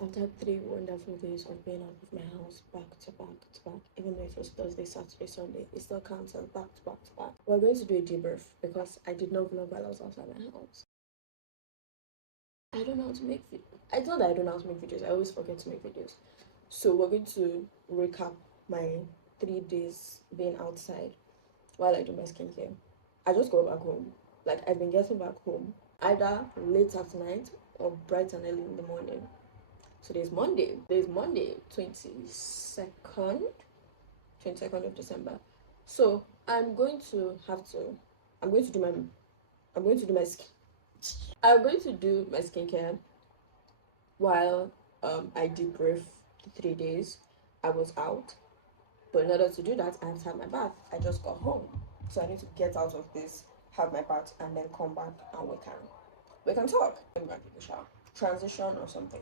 After 3 wonderful days of being out of my house back to back to back, even though it was Thursday, Saturday, Sunday, it still counts as back to back to back. We're going to do a debrief because I did not vlog while I was outside my house. I don't know how to make videos. I thought I don't know how to make videos. I always forget to make videos. So we're going to recap my 3 days being outside while I do my skincare. I just got back home. Like, I've been getting back home either late at night or bright and early in the morning. Today's Monday. Today's Monday, 22nd of December. So I'm going to do my skincare while I debrief the 3 days I was out. But in order to do that, I have to have my bath. I just got home, so I need to get out of this, have my bath, and then come back and we can talk. I'm gonna take a shower, transition or something.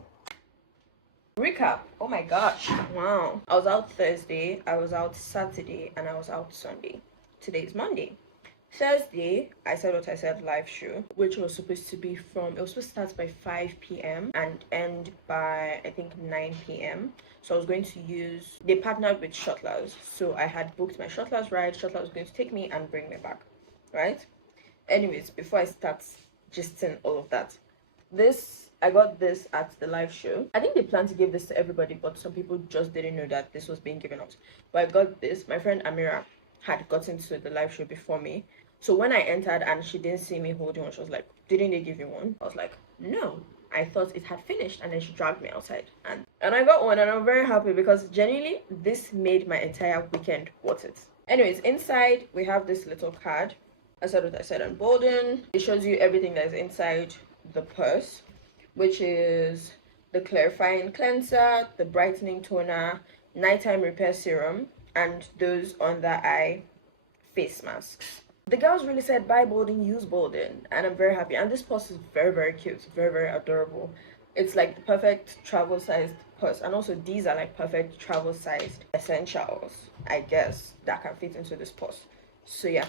Recap. Oh my gosh, wow. I was out Thursday, I was out Saturday, and I was out Sunday. Today is Monday. Thursday, I said what I said, live show, which was supposed to start by 5 p.m. and end by, I think, 9 p.m. So I was going to they partnered with shuttlers. So I had booked my shuttlers ride. Shuttler was going to take me and bring me back, right? Anyways, before I start gisting all of that, I got this at the live show. I think they planned to give this to everybody, but some people just didn't know that this was being given out. But I got this. My friend Amira had gotten to the live show before me. So when I entered and she didn't see me holding one, she was like, "Didn't they give you one?" I was like, "No, I thought it had finished." And then she dragged me outside and I got one, and I'm very happy because genuinely this made my entire weekend worth it. Anyways, inside we have this little card. I said what I said on BOLDEN. It shows you everything that is inside the purse, which is the clarifying cleanser, the brightening toner, nighttime repair serum, and those under eye face masks. The girls really said buy BOLDEN, use BOLDEN, and I'm very happy. And this purse is very, very cute, very, very adorable. It's like the perfect travel sized purse, and also these are like perfect travel sized essentials, I guess, that can fit into this purse. So yeah,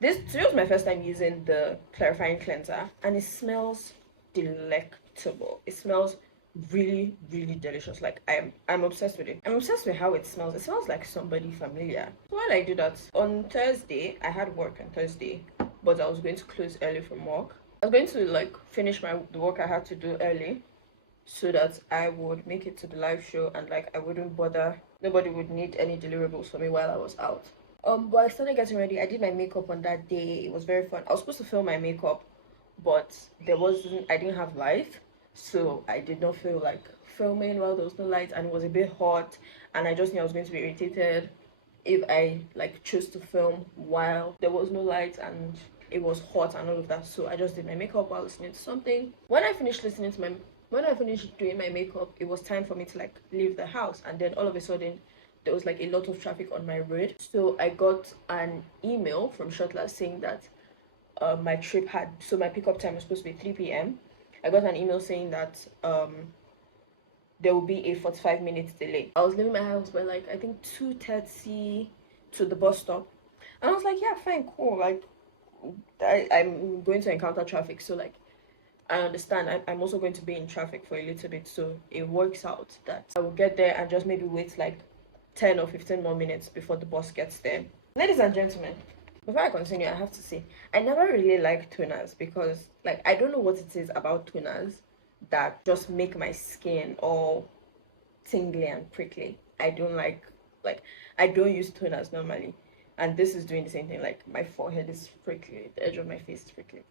today was my first time using the clarifying cleanser, and it smells delectable. It smells really, really delicious. Like, I'm obsessed with it. I'm obsessed with how it smells. It smells like somebody familiar. So while I do that, on Thursday, I had work on Thursday, but I was going to close early from work. I was going to like finish the work I had to do early so that I would make it to the live show, and like I wouldn't bother, nobody would need any deliverables for me while I was out. But I started getting ready. I did my makeup on that day. It was very fun. I was supposed to film my makeup, but I didn't have light, so I did not feel like filming while there was no light, and it was a bit hot, and I just knew I was going to be irritated if I like chose to film while there was no light and it was hot and all of that. So I just did my makeup while listening to something. When I finished doing my makeup, it was time for me to like leave the house, and then all of a sudden there was like a lot of traffic on my road. So I got an email from Shuttle saying that my pickup time was supposed to be 3 p.m. I got an email saying that there will be a 45-minute delay. I was leaving my house by like I think 2:30 to the bus stop, and I was like, yeah, fine, cool. Like I'm going to encounter traffic, so like I understand. I'm also going to be in traffic for a little bit, so it works out that I will get there and just maybe wait like 10 or 15 more minutes before the bus gets there. Ladies and gentlemen, before I continue, I have to say I never really liked toners because like I don't know what it is about toners that just make my skin all tingly and prickly. I don't I don't use toners normally, and this is doing the same thing. Like my forehead is prickly, the edge of my face is prickly.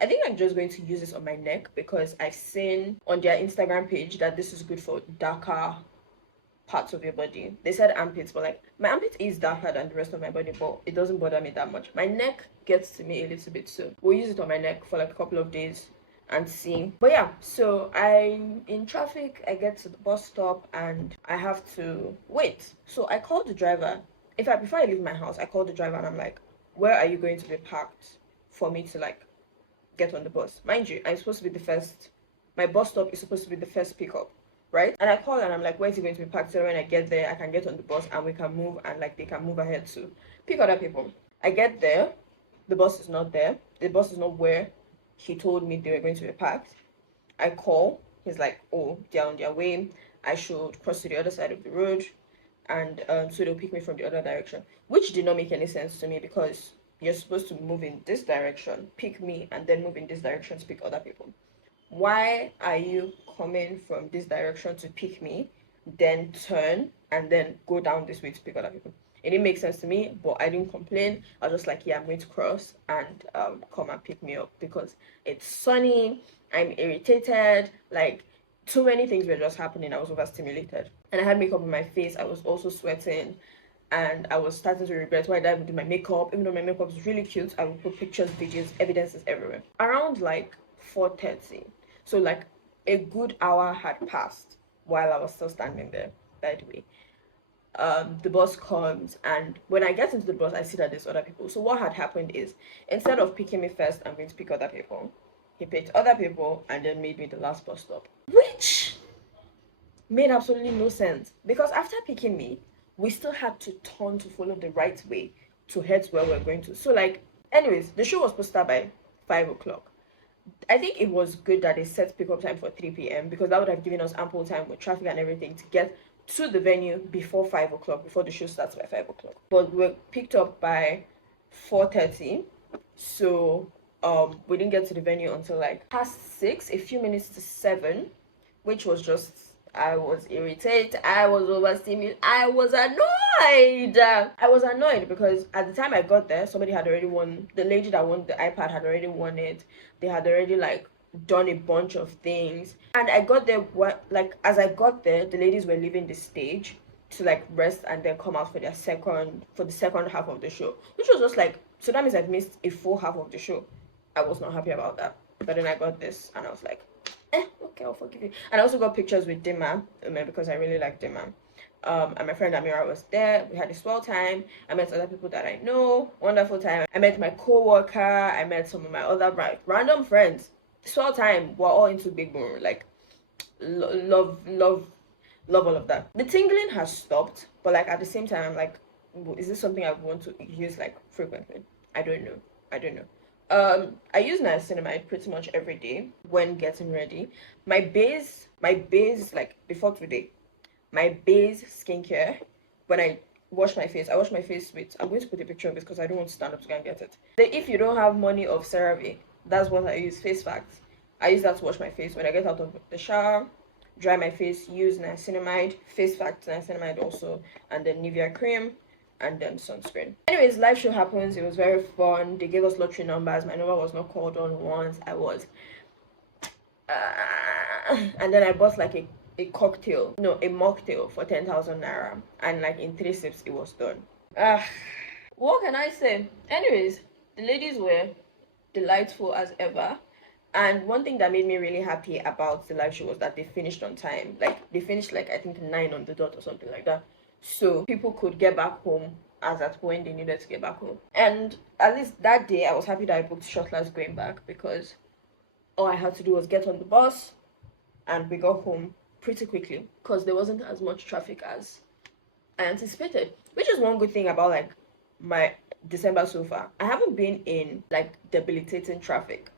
I think I'm just going to use this on my neck because I've seen on their Instagram page that this is good for darker parts of your body. They said armpits, but like my armpit is darker than the rest of my body, but it doesn't bother me that much. My neck gets to me a little bit, so we'll use it on my neck for like a couple of days and see. But yeah, so I'm in traffic. I get to the bus stop and I have to wait. So I called the driver. In fact, before I leave my house, I called the driver and I'm like, where are you going to be parked for me to like get on the bus? Mind you, my bus stop is supposed to be the first pickup, right? And I call and I'm like, where is it going to be parked so when I get there I can get on the bus and we can move, and like they can move ahead to pick other people. I get there, the bus is not there. The bus is not where he told me they were going to be parked. I call, he's like, oh, they're on their way, I should cross to the other side of the road, and so they'll pick me from the other direction, which did not make any sense to me, because you're supposed to move in this direction, pick me, and then move in this direction to pick other people. Why are you coming from this direction to pick me, then turn and then go down this way to pick other people? It didn't make sense to me, but I didn't complain. I was just like, yeah, I'm going to cross and come and pick me up, because it's sunny, I'm irritated, like too many things were just happening. I was overstimulated, and I had makeup on my face. I was also sweating, and I was starting to regret why I didn't do my makeup. Even though my makeup was really cute, I would put pictures, videos, evidences everywhere. Around like 4:30, so like a good hour had passed while I was still standing there, by the way. The bus comes, and when I get into the bus, I see that there's other people. So what had happened is, instead of picking me first, I'm going to pick other people. He picked other people and then made me the last bus stop, which made absolutely no sense, because after picking me, we still had to turn to follow the right way to head to where we're going to. So like, anyways, the show was supposed to start by 5 o'clock. I think it was good that they set pickup time for 3 p.m. because that would have given us ample time with traffic and everything to get to the venue before 5 o'clock, before the show starts by 5 o'clock. But we were picked up by 4:30, so we didn't get to the venue until like past 6, a few minutes to 7, which was just, I was irritated, I was overstimulated, I was annoyed. I was annoyed because at the time I got there, somebody had already won, the lady that won the iPad had already won it. They had already like done a bunch of things, and I got there, like as I got there, the ladies were leaving the stage to like rest and then come out for the second half of the show, which was just like, so that means I've missed a full half of the show. I was not happy about that, but then I got this and I was like, okay, I'll forgive you. And I also got pictures with Dima, because I really like Dima. And my friend Amira was there. We had a swell time. I met other people that I know. Wonderful time. I met my co-worker. I met some of my other random friends. Swell time. We're all into Big Boom. Like, love all of that. The tingling has stopped, but like at the same time, I'm like, is this something I want to use like frequently? I don't know. I use niacinamide pretty much every day when getting ready. My base, like before today, my base skincare, when I wash my face, I wash my face with, I'm going to put a picture of it because I don't want to stand up to go and get it. If you don't have money of CeraVe, that's what I use, Face Facts. I use that to wash my face when I get out of the shower, dry my face, use niacinamide, Face Facts, niacinamide also, and then Nivea cream, and then sunscreen. Anyways, live show happens. It was very fun. They gave us lottery numbers. My number was not called on once. I was and then I bought like a mocktail for 10,000 naira, and like in 3 sips it was done. What can I say? Anyways, the ladies were delightful as ever. And one thing that made me really happy about the live show was that they finished on time. Like, they finished like, I think 9 on the dot or something like that. So people could get back home as at when they needed to get back home. And at least that day, I was happy that I booked shuttlers going back, because all I had to do was get on the bus and we got home pretty quickly, because there wasn't as much traffic as I anticipated. Which is one good thing about like my December so far. I haven't been in like debilitating traffic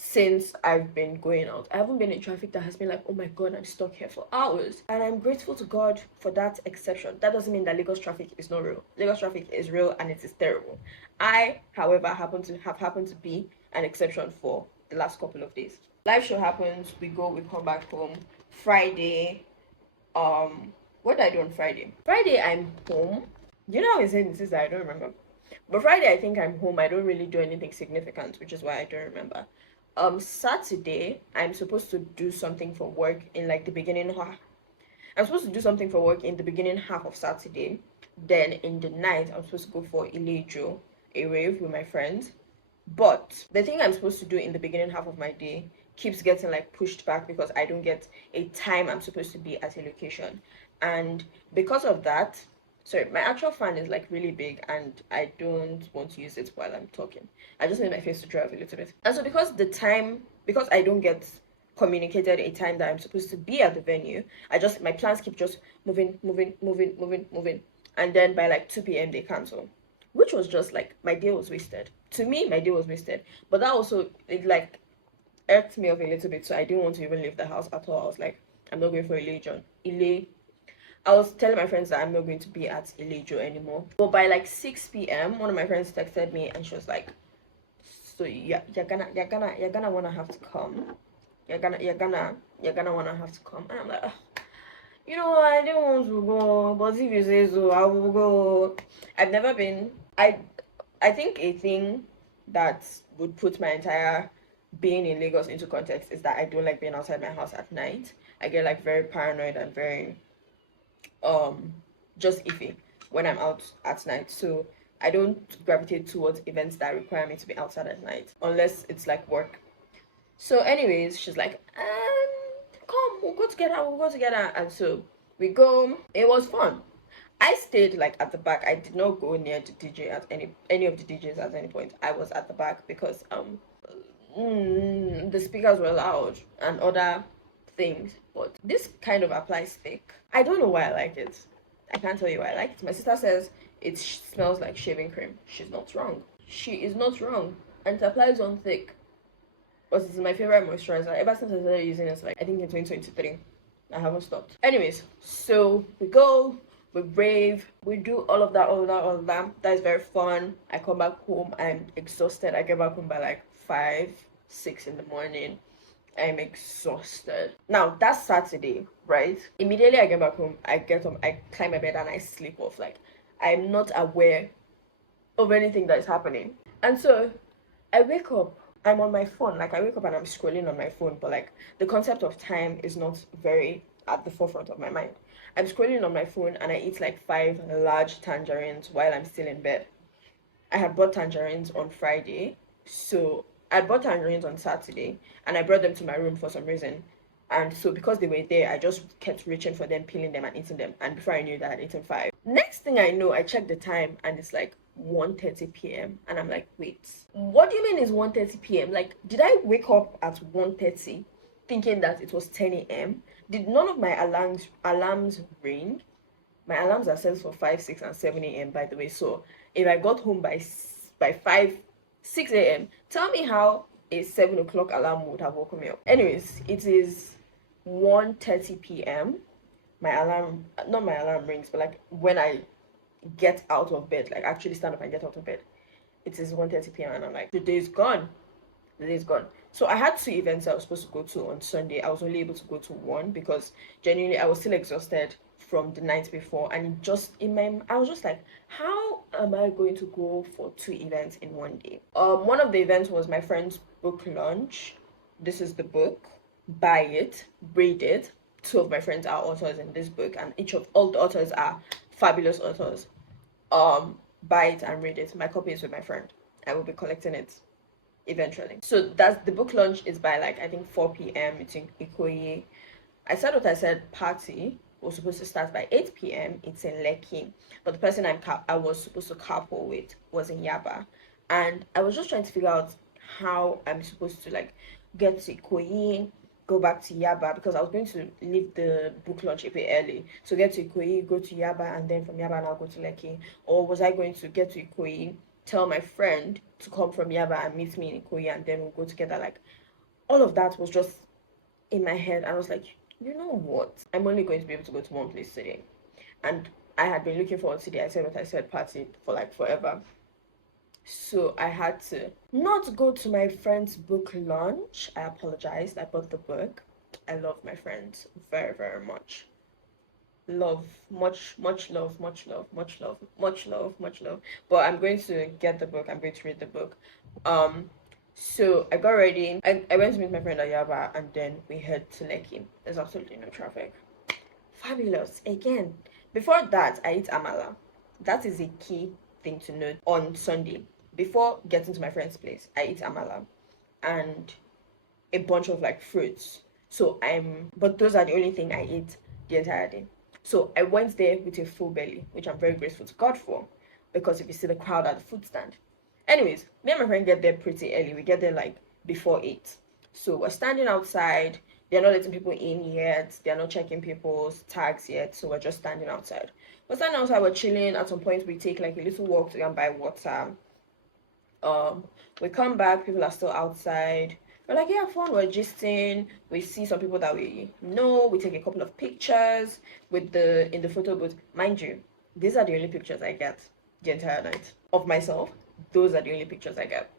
since I've been going out. I haven't been in traffic that has been like, oh my god, I'm stuck here for hours. And I'm grateful to God for that exception. That doesn't mean that Lagos traffic is not real. Lagos traffic is real and it is terrible. I, however, happened to be an exception for the last couple of days. Live show happens, we come back home. Friday, what did I do on Friday? Friday, I'm home. You know how it is that I don't remember. But Friday, I think I'm home. I don't really do anything significant, which is why I don't remember. Saturday, I'm supposed to do something for work in like the beginning. I'm supposed to do something for work in the beginning half of Saturday. Then in the night, I'm supposed to go for Ile-Ijo, a rave with my friends. But the thing I'm supposed to do in the beginning half of my day keeps getting like pushed back because I don't get a time I'm supposed to be at a location. And because of that, sorry, my actual fan is like really big and I don't want to use it while I'm talking. I just need my face to dry up a little bit. And so because I don't get communicated a time that I'm supposed to be at the venue, my plans keep just moving. And then by like 2 p.m. they cancel. Which was just like, my day was wasted. To me, my day was wasted. But that also, irked me off a little bit, so I didn't want to even leave the house at all. I was like, I'm not going for Ile-Ijo. I was telling my friends that I'm not going to be at Ile-Ijo anymore. But by like 6 p.m., one of my friends texted me and she was like, so you're gonna wanna have to come. You're gonna wanna have to come. And I'm like, you know, I didn't want to go, but if you say so, I will go. I've never been. I think a thing that would put my entire being in Lagos into context is that I don't like being outside my house at night. I get like very paranoid and very just iffy when I'm out at night. So I don't gravitate towards events that require me to be outside at night unless it's like work. So anyways, she's like, come, we'll go together. And so we go. It was fun. I stayed like at the back. I did not go near the DJ at any of the DJs at any point. I was at the back because the speakers were loud and other things. But this kind of applies thick. I don't know why I like it. I can't tell you why I like it. My sister says it smells like shaving cream. She's not wrong. She is not wrong. And it applies on thick. But it's my favorite moisturizer. Ever since I started using it, like I think in 2023. I haven't stopped. Anyways, so we go, we rave, we do all of that. That is very fun. I come back home, I'm exhausted. I get back home by like 5, 6 in the morning. I'm exhausted. Now that's Saturday, right? Immediately I get back home, I get up, I climb my bed and I sleep off. Like I'm not aware of anything that is happening. And so I wake up, I'm on my phone. Like I wake up and I'm scrolling on my phone, but like the concept of time is not very at the forefront of my mind. I'm scrolling on my phone and I eat like 5 large tangerines while I'm still in bed. I had bought tangerines on Friday, so I bought tangerines on Saturday and I brought them to my room for some reason. And so because they were there, I just kept reaching for them, peeling them and eating them. And before I knew that, I'd eaten 5. Next thing I know, I checked the time and it's like 1:30 p.m. And I'm like, wait, what do you mean it's 1:30 p.m.? Like, did I wake up at 1:30 thinking that it was 10 a.m.? Did none of my alarms ring? My alarms are set for 5, 6, and 7 a.m. by the way. So if I got home by 5, 6 a.m., tell me how a 7 o'clock alarm would have woken me up. Anyways, it is 1:30 p.m. Not my alarm rings, but like when I get out of bed, like actually stand up and get out of bed, it is 1:30 p.m. and I'm like, the day's gone. The day's gone. So I had 2 events I was supposed to go to on Sunday. I was only able to go to one because genuinely I was still exhausted from the night before, and I was just like, how am I going to go for 2 events in one day? One of the events was my friend's book launch. This is the book. Buy it, read it. 2 of my friends are authors in this book, and all the authors are fabulous authors. Buy it and read it. My copy is with my friend. I will be collecting it eventually. So that's the book launch is by like I think 4 p.m. It's in Ikoyi. I said what I said. Party was supposed to start by 8 p.m. It's in Lekki, but the person I was supposed to carpool with was in Yaba, and I was just trying to figure out how I'm supposed to like get to Ikoyi, go back to Yaba, because I was going to leave the book launch a bit early. So get to Ikoyi, go to Yaba, and then from Yaba I'll go to Lekki. Or was I going to get to Ikoyi, tell my friend to come from Yaba and meet me in Ikoyi, and then we'll go together? Like, all of that was just in my head. I was like, you know what? I'm only going to be able to go to one place today. And I had been looking forward to the I said what I said party for like forever. So I had to not go to my friend's book launch. I apologized. I bought the book. I love my friends very, very much. Love, much love. But I'm going to get the book. I'm going to read the book. So I got ready. I went to meet my friend at Yaba, and then we head to Lekki. There's absolutely no traffic. Fabulous. Again, before that, I eat amala. That is a key thing to note on Sunday. Before getting to my friend's place, I eat amala and a bunch of like fruits. But those are the only thing I eat the entire day. So I went there with a full belly, which I'm very grateful to God for, because if you see the crowd at the food stand. Anyways, me and my friend get there pretty early. We get there like before 8. So we're standing outside. They're not letting people in yet. They're not checking people's tags yet. So we're just standing outside. We're standing outside, we're chilling. At some point, we take like a little walk to go and buy water. We come back, people are still outside. we're like, yeah, fun, we're gisting, we see some people that we know, we take a couple of pictures with the in the photo booth. Mind you, these are the only pictures I get the entire night of myself. Those are the only pictures I get.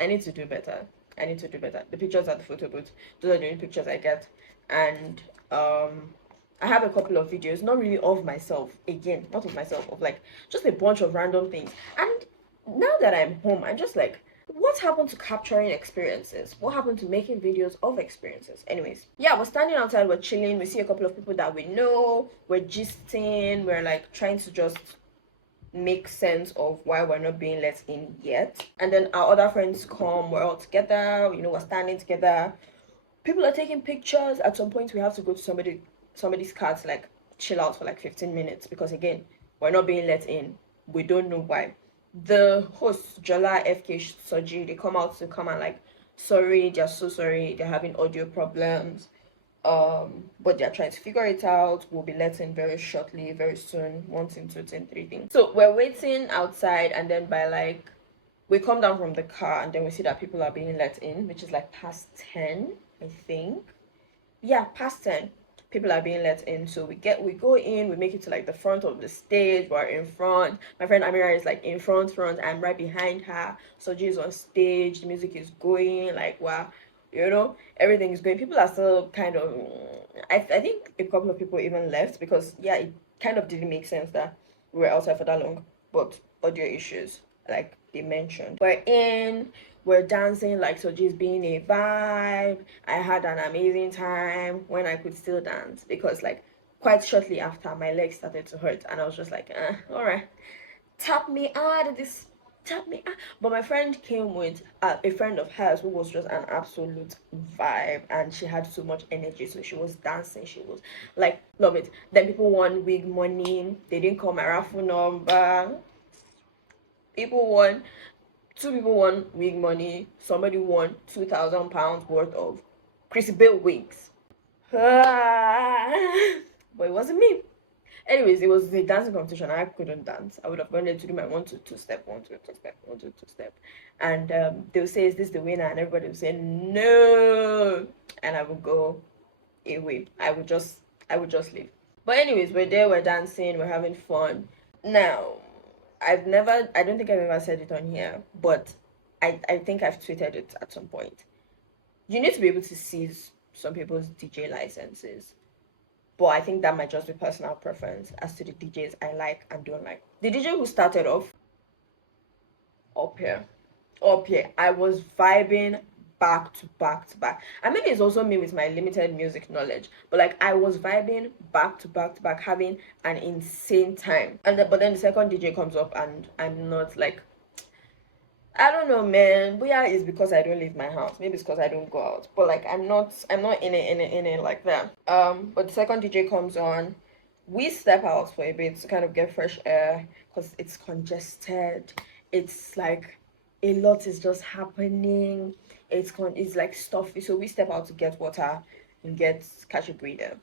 I need to do better. I need to do better. The pictures at the photo booth, those are the only pictures I get. And I have a couple of videos, not really of myself, again, not of myself, of like just a bunch of random things. And now that I'm home, I'm just like, what happened to capturing experiences? What happened to making videos of experiences? Anyways, yeah, we're standing outside, we're chilling, we see a couple of people that we know, we're gisting, we're like trying to just make sense of why we're not being let in yet. And then our other friends come, we're all together, you know, we're standing together. People are taking pictures. At some point we have to go to somebody's car to like chill out for like 15 minutes because again, we're not being let in. We don't know why. The host, Jola, FK, Soji, they come out to come and like, sorry, they're so sorry, they're having audio problems. But they're trying to figure it out. We'll be let in very shortly, very soon. 1 thing, 2 thing, 3 things. So we're waiting outside, and then by like we come down from the car, and then we see that people are being let in, which is like past 10, I think. Yeah, past 10. People are being let in. So we go in, we make it to like the front of the stage. We're in front. My friend Amira is like in front. I'm right behind her. Soji is on stage. The music is going. Like wow, you know, everything is going. People are still kind of I think a couple of people even left because yeah, it kind of didn't make sense that we were outside for that long, but audio issues like they mentioned. We're dancing like Soji's being a vibe. I had an amazing time when I could still dance because like quite shortly after my legs started to hurt and I was just like all right, tap me out of this, tap me out. But my friend came with a friend of hers who was just an absolute vibe and she had so much energy, so she was dancing, she was like love it. Then people won wig money, they didn't call my raffle number. People won, 2 people won wig money, somebody won £2,000 worth of Chrissy Bale wigs. But it wasn't me. Anyways, it was a dancing competition. I couldn't dance. I would have gone there to do my 1 2 2 step, 1 2 2 step, 1 2 2 step, and they'll say, "Is this the winner?" And everybody will say, "No," and I would go away. I would just leave. But anyways, we're there, we're dancing, we're having fun. Now, I don't think I've ever said it on here, but I think I've tweeted it at some point. You need to be able to seize some people's DJ licenses. But I think that might just be personal preference as to the DJs I like and don't like. The DJ who started off up here, I was vibing back to back to back. And maybe it's also me with my limited music knowledge, but like I was vibing back to back to back, having an insane time. But then the second DJ comes up and I'm not like, I don't know, man. But yeah, it's because I don't leave my house. Maybe it's because I don't go out. But like I'm not in it like that. But the second DJ comes on, we step out for a bit to kind of get fresh air because it's congested. It's like a lot is just happening. It's like stuffy. So we step out to get water and catch a breather.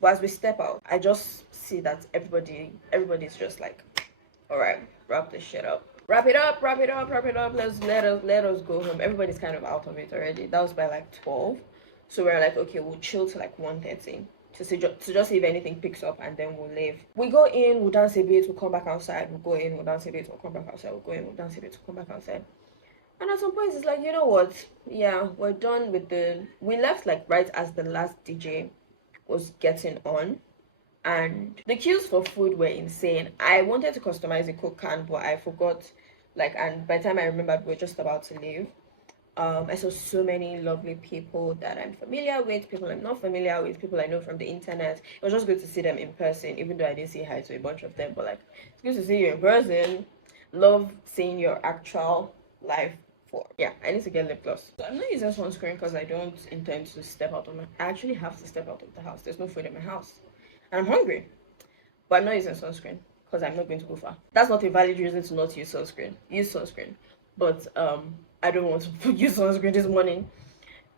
But as we step out, I just see that everybody's just like, all right, wrap this shit up. Wrap it up. Let us go home. Everybody's kind of out of it already. That was by like 12. So we're like, okay, we'll chill till like 1:30 to just see if anything picks up and then we'll leave. We go in, we'll dance a bit, we'll come back outside, we'll go in, we'll dance a bit, we'll come back outside, we'll go in, we'll dance a bit, we'll come back outside. And at some point it's like, you know what? Yeah, we're done with we left like right as the last DJ was getting on. And the queues for food were insane. I wanted to customize a Coke can, but I forgot. Like, and by the time I remembered, we were just about to leave. I saw so many lovely people that I'm familiar with, people I'm not familiar with, people I know from the internet. It was just good to see them in person, even though I didn't say hi to a bunch of them. But like, it's good to see you in person. Love seeing your actual life form. Yeah, I need to get lip gloss. So I'm not using sunscreen because I don't intend to step out of I actually have to step out of the house. There's no food in my house. And I'm hungry, but I'm not using sunscreen because I'm not going to go far. That's not a valid reason to not use sunscreen. Use sunscreen, but I don't want to use sunscreen this morning.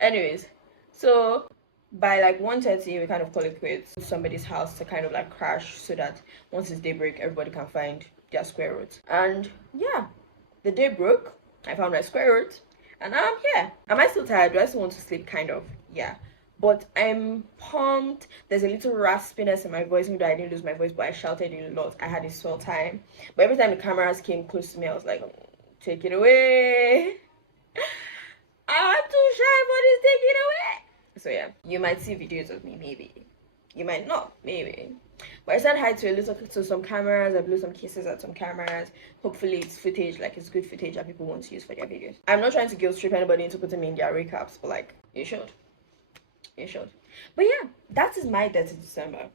Anyways, so by like 1:30 we kind of call it quits to somebody's house to kind of like crash so that once it's daybreak everybody can find their square root. And yeah, the day broke. I found my square root. And yeah. Am I still tired? Do I still want to sleep? Kind of. Yeah. But I'm pumped. There's a little raspiness in my voice. Maybe I didn't lose my voice, but I shouted a lot. I had a swell time. But every time the cameras came close to me, I was like, take it away. I'm too shy for this, take it away. So yeah, you might see videos of me, maybe. You might not, maybe. But I said hi to some cameras. I blew some kisses at some cameras. Hopefully it's footage, like it's good footage that people want to use for their videos. I'm not trying to guilt trip anybody into putting me in their recaps, but like, you should. You should. But yeah, that is my Detty December.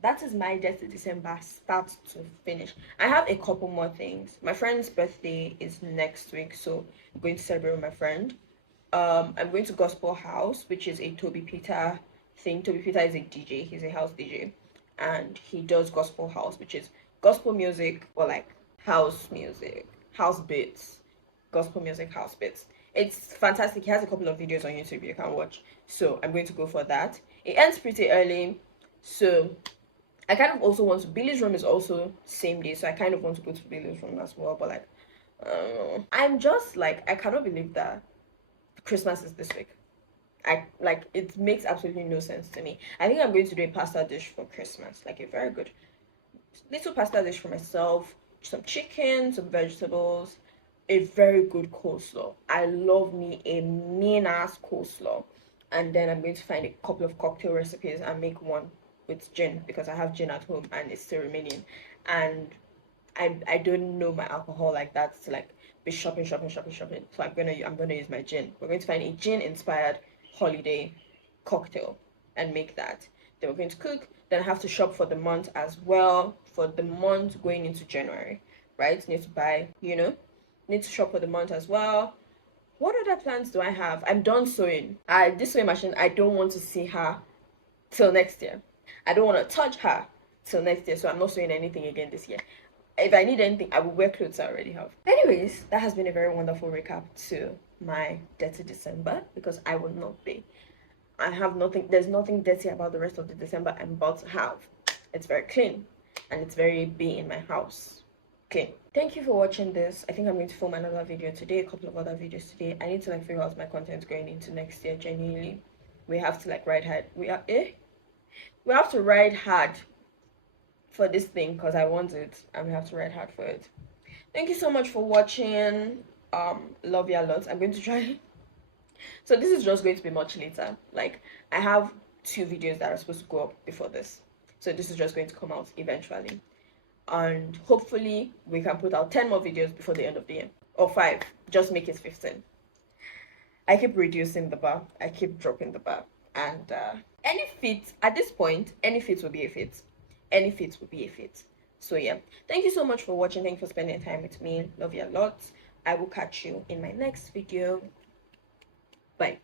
That is my Detty December start to finish. I have a couple more things. My friend's birthday is next week, so I'm going to celebrate with my friend. I'm going to Gospel House, which is a Toby Peter thing. Toby Peter is a DJ. He's a house DJ, and he does Gospel House, which is gospel music or like house music, house beats, gospel music, house beats. It's fantastic. He has a couple of videos on YouTube you can watch. So I'm going to go for that. It ends pretty early, so I kind of also want to. Billy's room is also same day, so I kind of want to go to Billy's room as well. But like, I'm just like I cannot believe that Christmas is this week. I like it makes absolutely no sense to me. I think I'm going to do a pasta dish for Christmas, like a very good little pasta dish for myself, some chicken, some vegetables, a very good coleslaw. I love me a mean ass coleslaw. And then I'm going to find a couple of cocktail recipes and make one with gin because I have gin at home and it's still remaining. And I don't know my alcohol like that to like be shopping. So I'm gonna use my gin. We're going to find a gin inspired holiday cocktail and make that. Then we're going to cook. Then I have to shop for the month as well. For the month going into January, right? Need to buy, need to shop for the month as well. What other plans do I have? I'm done sewing. This sewing machine, I don't want to see her till next year. I don't want to touch her till next year, so I'm not sewing anything again this year. If I need anything, I will wear clothes I already have. Anyways, that has been a very wonderful recap to my Detty December because I will not be. I have nothing, there's nothing dirty about the rest of the December I'm about to have. It's very clean and it's very be in my house. Okay, thank you for watching this. I think I'm going to film another video today, a couple of other videos today. I need to like figure out my content going into next year. Genuinely, we have to like ride hard. We have to ride hard for this thing because I want it and we have to ride hard for it. Thank you so much for watching. Love you a lot. I'm going to try. So this is just going to be much later. Like I have 2 videos that are supposed to go up before this, so this is just going to come out eventually, and hopefully we can put out 10 more videos before the end of the year, or 5. Just make it 15. I keep reducing the bar, I keep dropping the bar, and any fit at this point, any fit will be a fit. Any fit will be a fit. So yeah, thank you so much for watching. Thank you for spending time with me. Love you a lot. I will catch you in my next video. Bye.